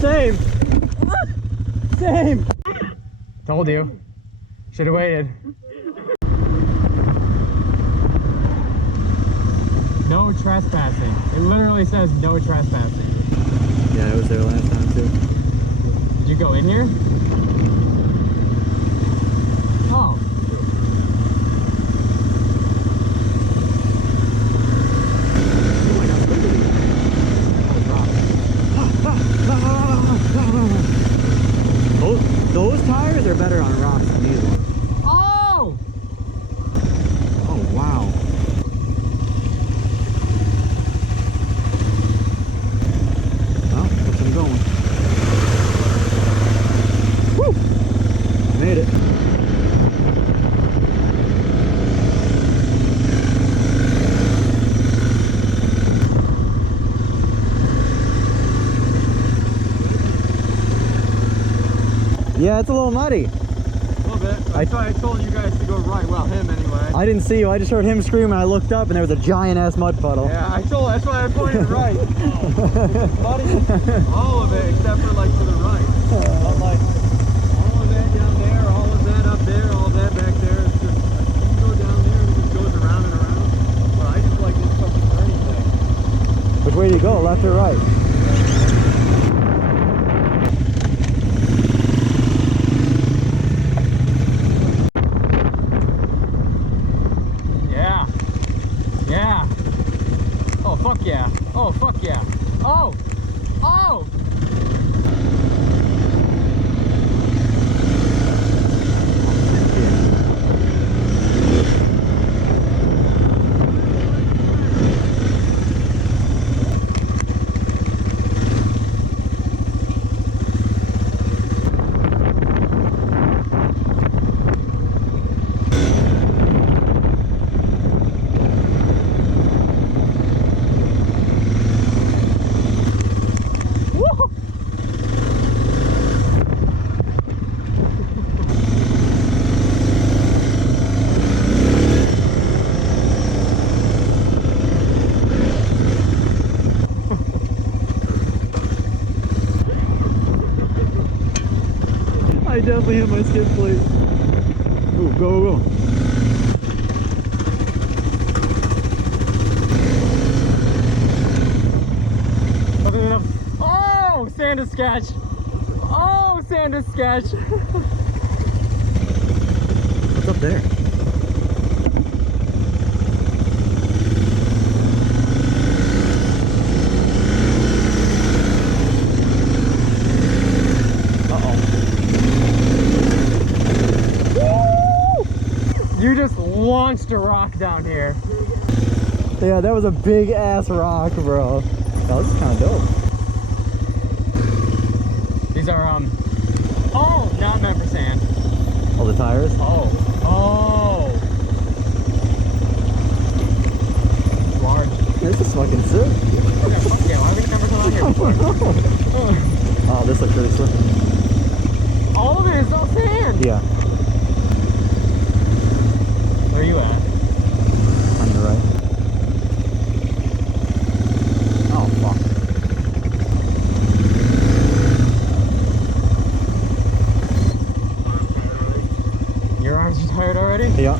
Same. Same. Told you. Should have waited. No trespassing. It literally says no trespassing. Yeah, I was there last time too. Did you go in here? Oh. Those tires are better on rocks than these ones. Oh! Oh, wow. Well, looks like I'm going. Woo! Made it. Yeah, it's a little muddy. A little bit. I told you guys to go right. Well, him anyway. I didn't see you. I just heard him scream and I looked up and there was a giant ass mud puddle. Yeah, that's why I pointed right. It's muddy. All of it except for like to the right. But like all of that down there, all of that up there, all of that back there. It's just you can go down there and it just goes around and around. But I just like this fucking turning thing. Which way do you go? Left or right? Yeah. Oh, fuck yeah. Oh, fuck yeah. Oh! Oh! I definitely hit my skid plate. Ooh, go, go. Oh, sand is sketch. Oh, sand is sketch. What's up there? You just launched a rock down here. Yeah, that was a big ass rock, bro. That was kind of dope. These are, oh, not meant for sand. All the tires? Oh. Oh. Large. This is fucking sick. Yeah, fuck yeah, why are we never come out here before? Oh, this looks really slick. All of it is all sand. Yeah. Where are you at? On your right. Oh, fuck. Your arms are tired already? Yeah.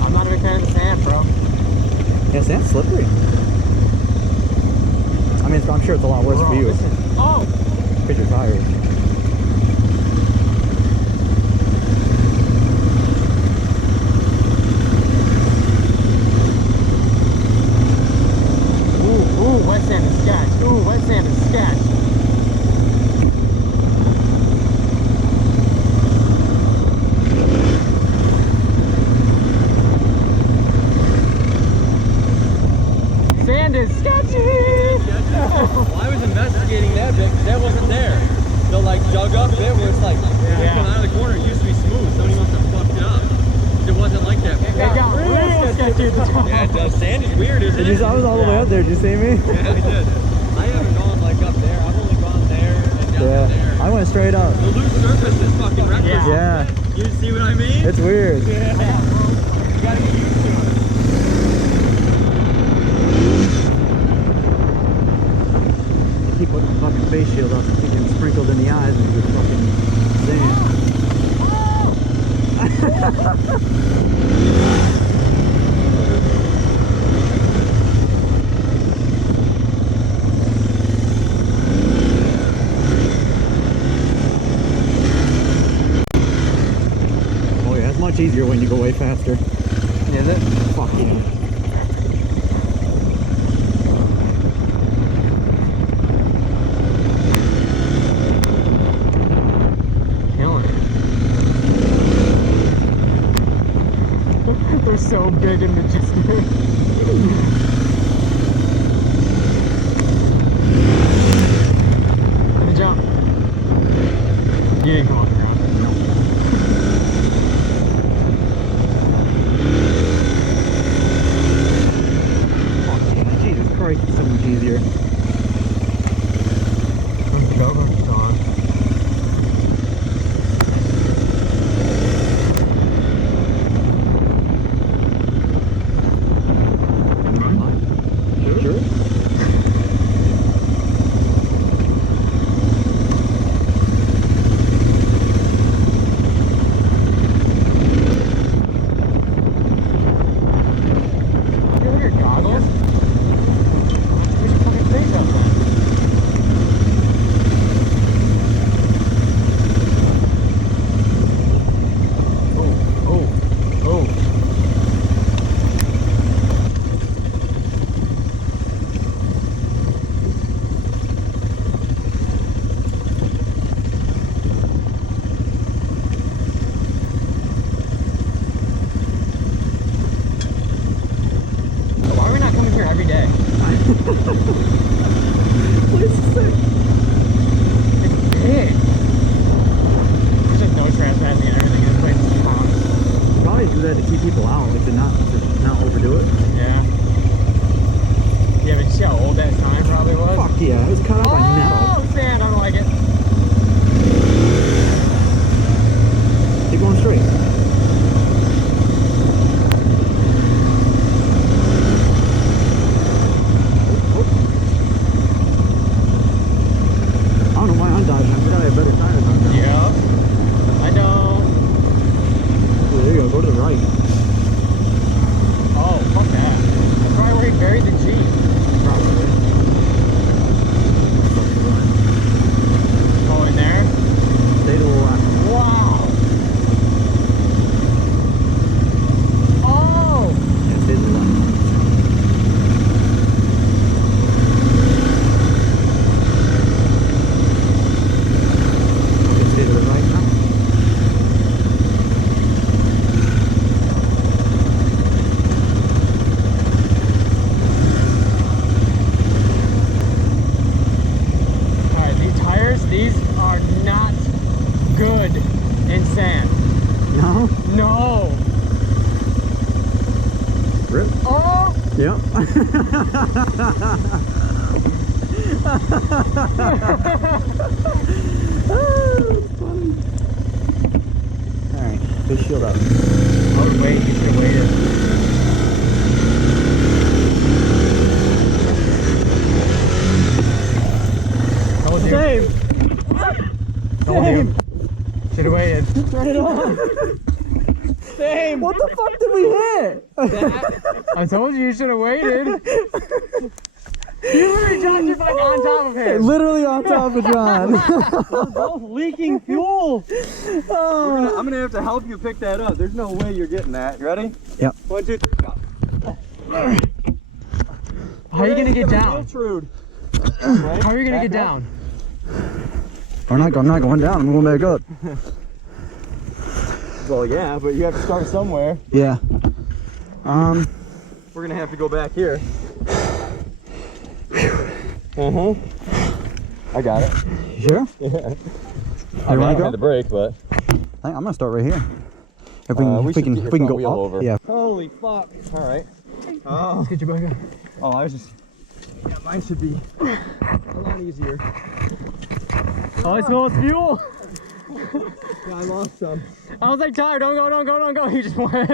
I'm not a big fan of the sand, bro. Yeah, sand's slippery. I mean, I'm sure it's a lot worse for you. Listen. Oh! Because your tires. Ooh, wet sand is sketch. Ooh, wet sand is sketch. Sand is sketchy! Well, I was investigating that bit because that wasn't there. The like dug up bit where it's like coming out of the corner. It used to be smooth. Somebody must have fucked it up. It wasn't like that. It got real sketchy at the top. Yeah, it does. Sand is weird, isn't it? I was all the way up there. Did you see me? Yeah, I did. I haven't gone like up there. I've only gone there and down there. I went straight up. The loose surface is fucking reckless. Yeah. You see what I mean? It's weird. Yeah. You gotta get used to it. face shield off, getting sprinkled in the eyes with the fucking Oh yeah, it's much easier when you go way faster. Is it? Fuck yeah. They're so big and majestic. Good jump. You didn't come off the ground. No. Fuck yeah, Jesus Christ, it's so much easier. The GoPro's gone. Sure. You have your goggles? Where's your fucking face up then? Oh. Why are we not coming here every day? What is this? It's big. There's just no trespassing and everything. This place is strong. Probably do that to keep people out, like to not overdo it. Yeah. Yeah, but you see how old that sign probably was? Fuck yeah, it was cut out by metal. Oh, sand, I don't like it. Keep going straight. I don't know why I'm dodging. I forgot I have better tires on now. Yeah. I know. There you go, go to the right. Oh, fuck that. That's probably where he buried the Jeep. Probably. Oh, in there? Stay to the left. Wow. Oh! Yeah, stay to the left. Okay, stay to the right now. Alright, these tires, these are not good in sand. No? No! Rip. Oh! Yep. Alright, face shield up. I would wait, you should have waited. Told you. Same! Told you. Should have waited. Right on! Same! What the fuck did we hit? I told you should have waited. You literally dropped your bike on top of him. Literally on top of John. We're both leaking fuel. Oh. I'm gonna have to help you pick that up. There's no way you're getting that. You ready? Yep. 1, 2, 3, go. How are you gonna get down? Intrude. How are you gonna get down? I'm not going down, I'm going back up. Well, yeah, but you have to start somewhere. Yeah. We're gonna have to go back here. I got it. You sure? Yeah. You wanna go? Had the brake, but I'm gonna start right here. If we can, we if we should can, get if we can your go front up. wheel over. Yeah. Holy fuck! All right. Oh, Let's get your bike up. I was just. Yeah, mine should be a lot easier. Oh, it smells fuel. Yeah, I lost some. I was like, Tyler, don't go. He just went.